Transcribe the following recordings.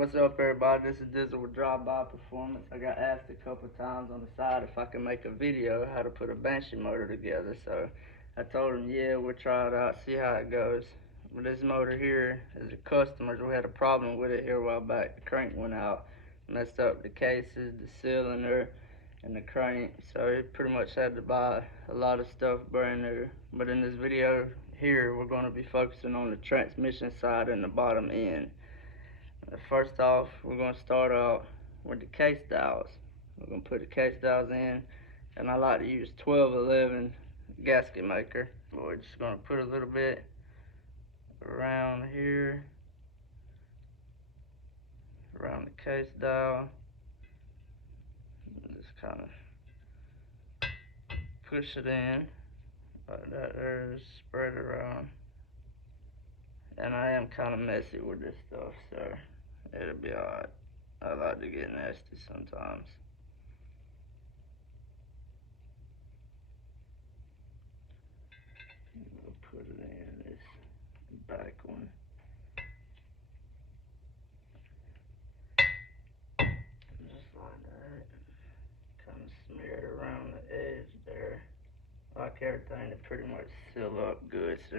What's up, everybody? This is Dizzle with Drive-By Performance. I got asked a couple times on the side if I could make a video how to put a banshee motor together. So I told them, yeah, we'll try it out, see how it goes. But this motor here is a customer's. We had a problem with it here a while back. The crank went out, messed up the cases, the cylinder, and the crank. So he pretty much had to buy a lot of stuff brand new. But in this video here, we're going to be focusing on the transmission side and the bottom end. First off, we're going to start out with the case dowels. We're going to put the case dowels in, and I like to use 1211 gasket maker. We're just going to put a little bit around here, around the case dowel. Just kind of push it in like that there, spread it around. And I am kind of messy with this stuff, so it'll be alright. I like to get nasty sometimes. We'll put it in this back one. Just like that. Kind of smear it around the edge there. Like everything to pretty much seal up good so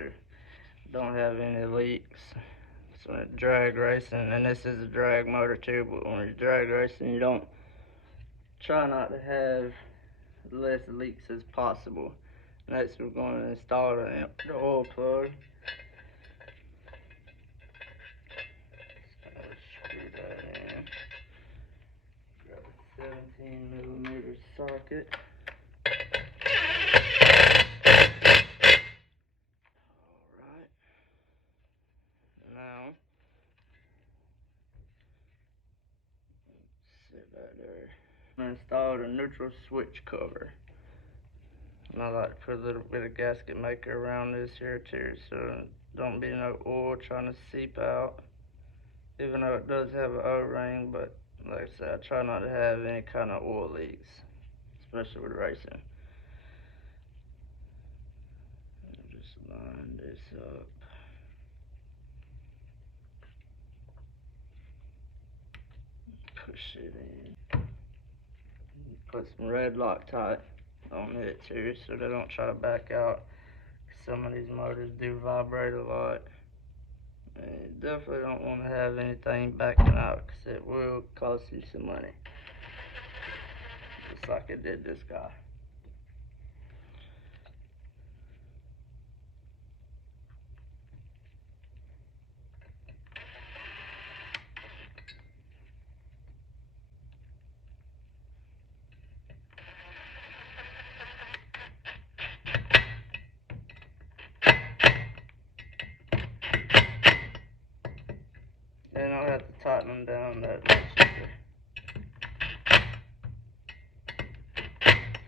don't have any leaks. So drag racing, and this is a drag motor too, but when you're drag racing, you don't try not to have less leaks as possible. Next, we're going to install the oil plug. Screw that in. Grab a 17mm socket. Alright. Now, sit back there. I'm going to install the neutral switch cover. And I like to put a little bit of gasket maker around this here too, so don't be no oil trying to seep out. Even though it does have an O-ring, but like I said, I try not to have any kind of oil leaks, especially with racing. Just line this up. Push it in. Put some red Loctite on it too, so they don't try to back out. Some of these motors do vibrate a lot. And you definitely don't want to have anything backing out, because it will cost you some money. Just like it did this guy. Then I'll have to tighten them down that much.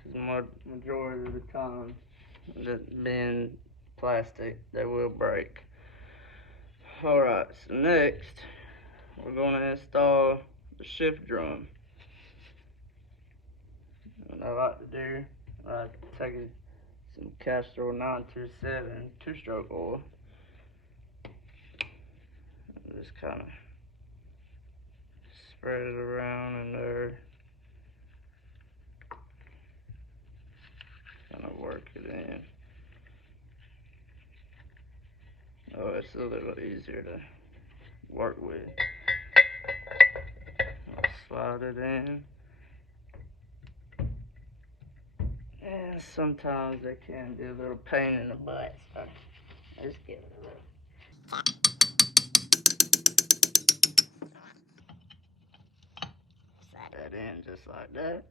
Because majority of the time, that being plastic, they will break. Alright, so next, we're going to install the shift drum. What I like to do, I like to take some Castro 927 two-stroke oil. And just kind of spread it around in there. Kind of work it in. Oh, it's a little easier to work with. I'll slide it in. And sometimes they can be a little pain in the butt, so let's give it a little. Slide that in just like that.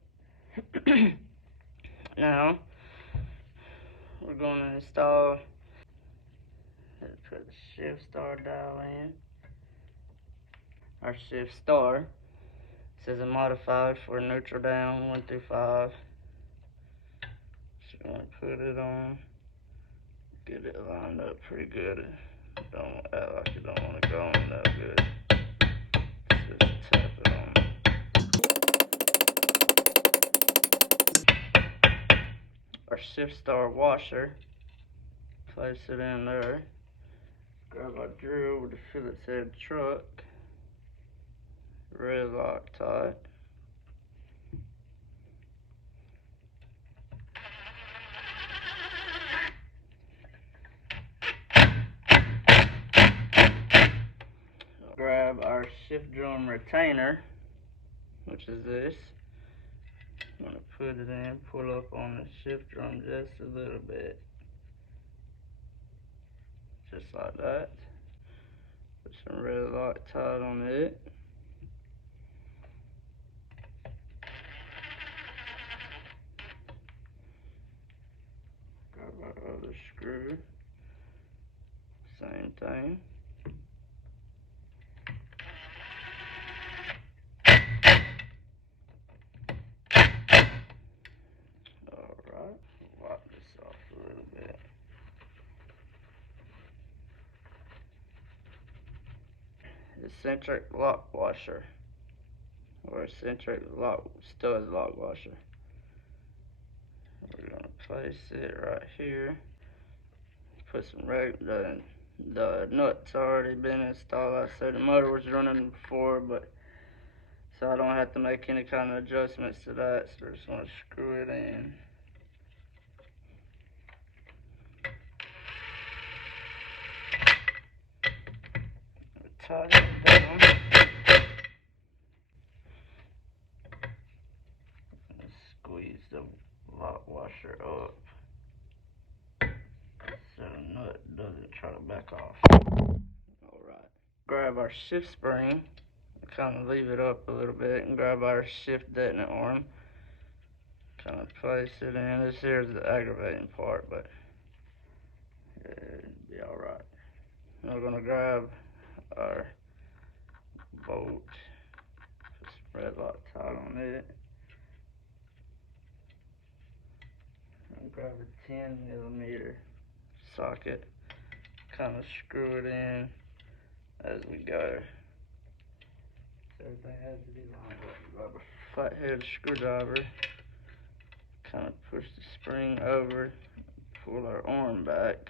Now, we're going to install, put the shift star dial in. Our shift star says a modified for neutral down 1 through 5. So I'm going to put it on, get it lined up pretty good. Don't act like you don't want to go on that good. Just tap it on. Our shift star washer, place it in there. Grab our drill with the Phillips head truck. Real Loctite. Grab our shift drum retainer, which is this. I'm going to put it in, pull up on the shift drum just a little bit. Just like that. Put some Real Loctite on it. Grab our other screw. Same thing. Alright, wipe this off a little bit. Eccentric lock washer, or eccentric stud lock washer. We're gonna place it right here. Put some the nuts already been installed. I said the motor was running before, but so I don't have to make any kind of adjustments to that. So we're just gonna screw it in. Tighten it down. And squeeze the lock washer up so the nut doesn't try to back off. Alright. Grab our shift spring, kind of leave it up a little bit, and grab our shift detonate arm. Kind of place it in. This here is the aggravating part, but it'll be alright. Now we're going to grab our bolt, put some Red Loctite on it, and grab a 10mm socket, kind of screw it in as we go. So everything has to be lined up. Grab a flathead screwdriver, kind of push the spring over, pull our arm back.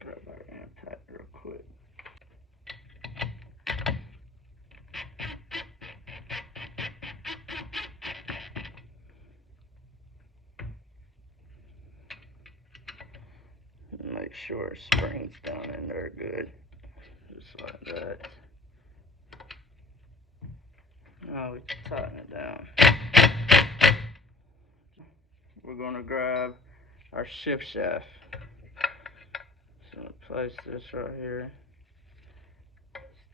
Grab our impact real quick. Make sure it springs down in there good, just like that. Now we can tighten it down. We're going to grab our shift shaft. So I'm going to place this right here,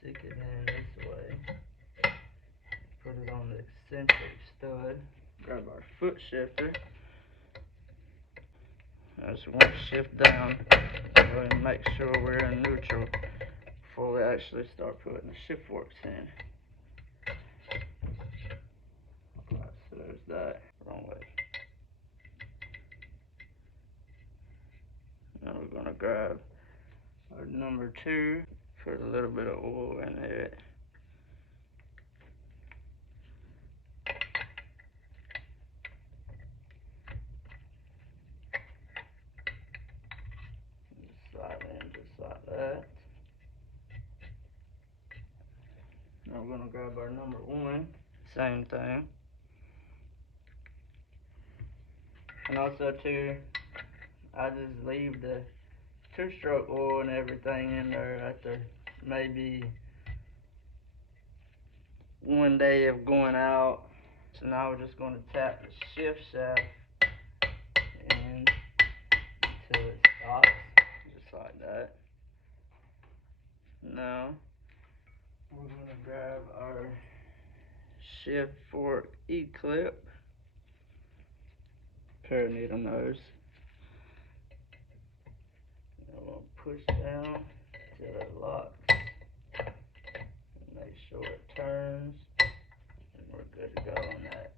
stick it in this way, put it on the eccentric stud, grab our foot shifter. Just one shift down, and make sure we're in neutral before we actually start putting the shift forks in. Alright, so there's that. Wrong way. Now we're going to grab our number 2, put a little bit of oil in it. Slide in just like that. Now we're going to grab our number 1, same thing. And also too, I just leave the 2-stroke oil and everything in there after maybe one day of going out. So now we're just going to tap the shift shaft in until it stops, just like that. Now we're going to grab our shift fork E-clip, pair of needle nose. And we'll push down till it locks. Make sure it turns, and we're good to go on that.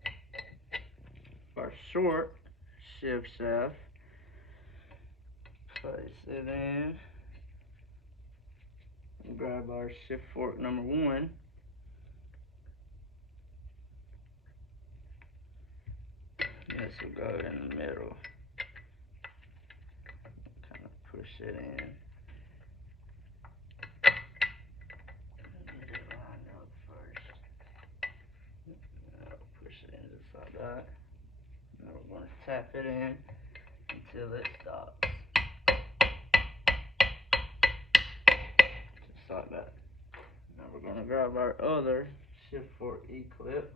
Our short shift shaft, place it in, grab our shift fork number 1. This will go in the middle. Kind of push it in. Get it lined up first. Push it in just like that. Now we're going to tap it in until it stops. Just like that. Now we're going to grab our other shift fork E-clip.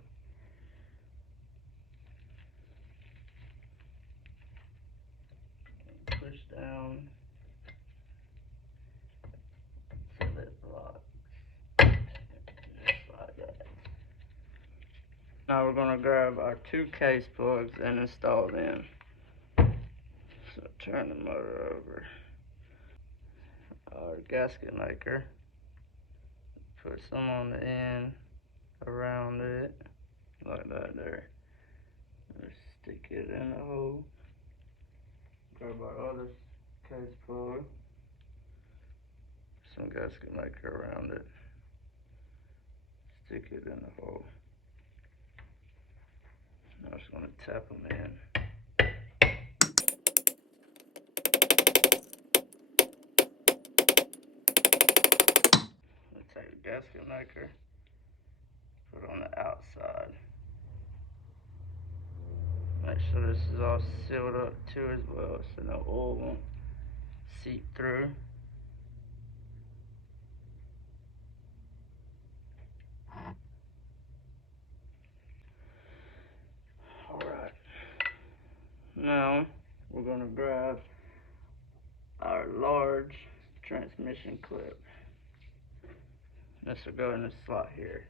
Push down until it locks. Just like that. Now we're going to grab our 2 case plugs and install them. So turn the motor over. Our gasket maker. Put some on the end around it, like that there. Just stick it in the hole. Grab our other case plug. Some gasket maker around it. Stick it in the hole. Now I'm just going to tap them in. We'll take the gasket maker, put it on the outside. Make sure this is all sealed up too as well, so no oil won't seep through. Alright. Now we're going to grab our large transmission clip. This will go in the slot here.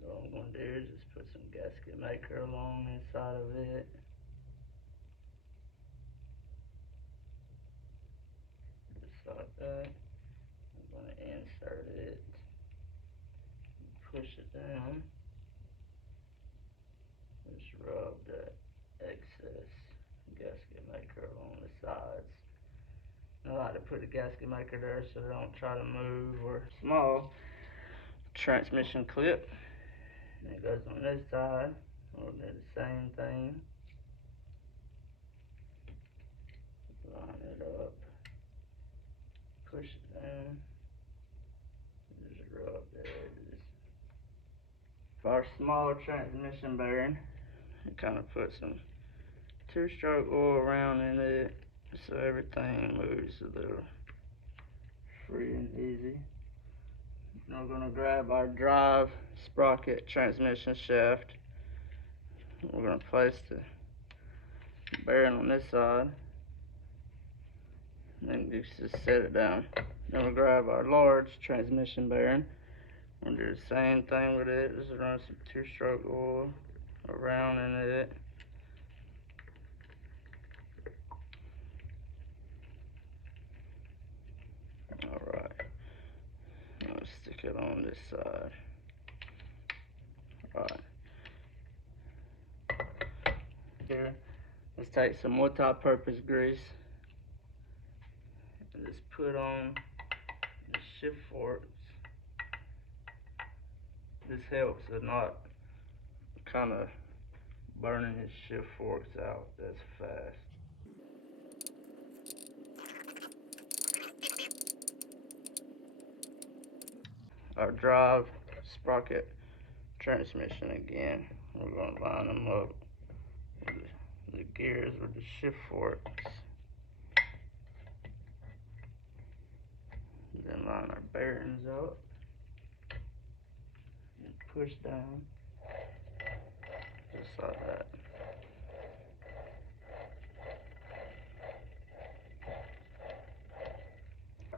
So all I'm going to do is just put some gasket maker along the inside of it. Just like that. I'm going to insert it. Push it down. Just rub that excess gasket maker along the sides. I like to put the gasket maker there so they don't try to move. Or small transmission clip. And it goes on this side. We'll do the same thing. Line it up. Push it down. Just rub the edges. For our small transmission bearing, I kind of put some 2-stroke oil around in it so everything moves a little free and easy. Now we're going to grab our drive sprocket transmission shaft. We're going to place the bearing on this side and just set it down. Then we'll grab our large transmission bearing. We'll do the same thing with it. Just run some 2-stroke oil around in it. Alright. Now stick it on this side. Alright. Here, let's take some multi-purpose grease and just put on the shift forks. This helps with not kind of burning his shift forks out as fast. Our drive sprocket transmission again. We're going to line them up with the gears with the shift forks. Then line our bearings up and push down just like that.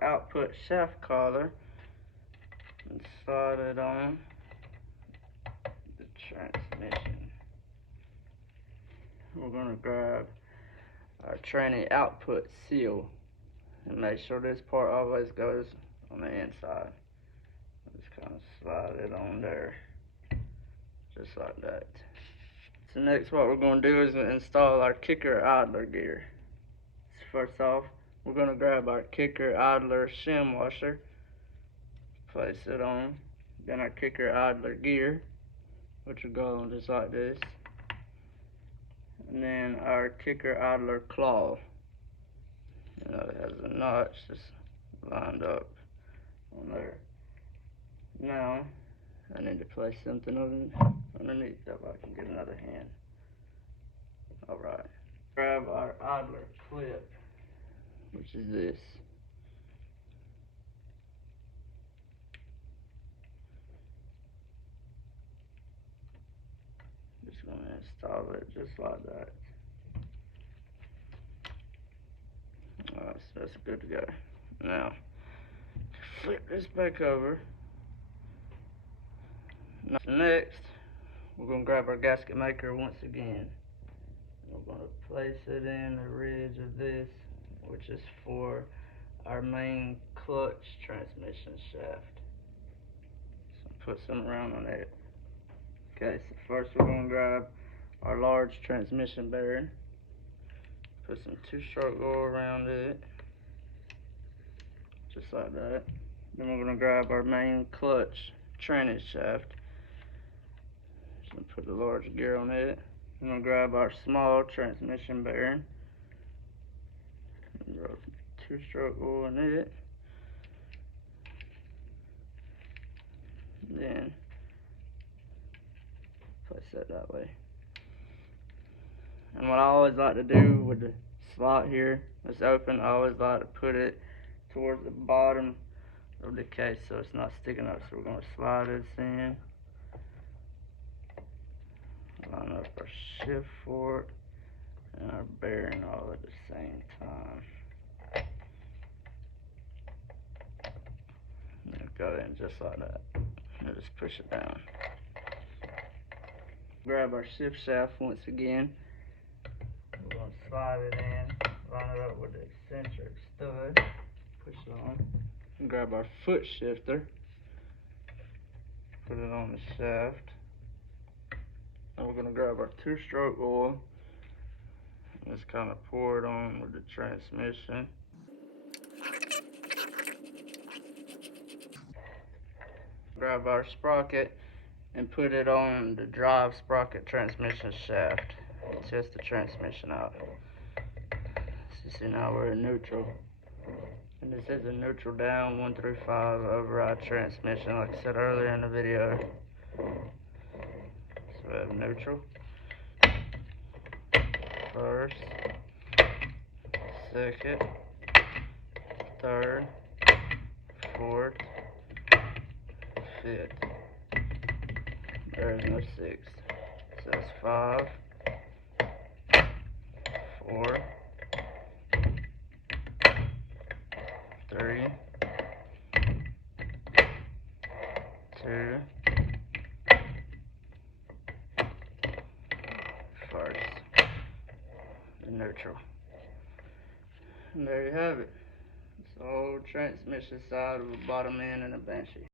Output shaft collar and slide it on the transmission. We're going to grab our tranny output seal and make sure this part always goes on the inside. Just kind of slide it on there just like that. So next what we're going to do is install our kicker idler gear. First off, we're going to grab our kicker idler shim washer place it on. Then our kicker idler gear, which will go on just like this. And then our kicker idler claw. You know, it has a notch just lined up on there. Now, I need to place something underneath that I can get another hand. Alright. Grab our idler clip, which is this. Just going to install it just like that. Alright, so that's good to go. Now, flip this back over. Next, we're going to grab our gasket maker once again. We're going to place it in the ridge of this, which is for our main clutch transmission shaft. So put some around on it. Okay, so first we're going to grab our large transmission bearing. Put some 2-stroke oil around it, just like that. Then we're going to grab our main clutch tranny shaft. Just going to put the large gear on it. I'm going to grab our small transmission bearing. Rub 2-stroke oil in it. Then place that way. And what I always like to do with the slot here that's open, I always like to put it towards the bottom of the case so it's not sticking up. So we're going to slide this in, line up our shift fork and our bearing all at the same time. And go in just like that. And just push it down. Grab our shift shaft once again. We're going to slide it in, line it up with the eccentric stud, push it on, and grab our foot shifter, put it on the shaft, and we're going to grab our 2-stroke oil, and just kind of pour it on with the transmission. Grab our sprocket and put it on the drive sprocket transmission shaft. Test the transmission out. So see, now we're in neutral. And this is a neutral down 1 through 5 override transmission, like I said earlier in the video. So we have neutral, first, second, third, fourth, fifth. There's no sixth. So that's 5, 4, 3, 2, first, and neutral. And there you have it. It's the whole transmission side of a bottom end and a banshee.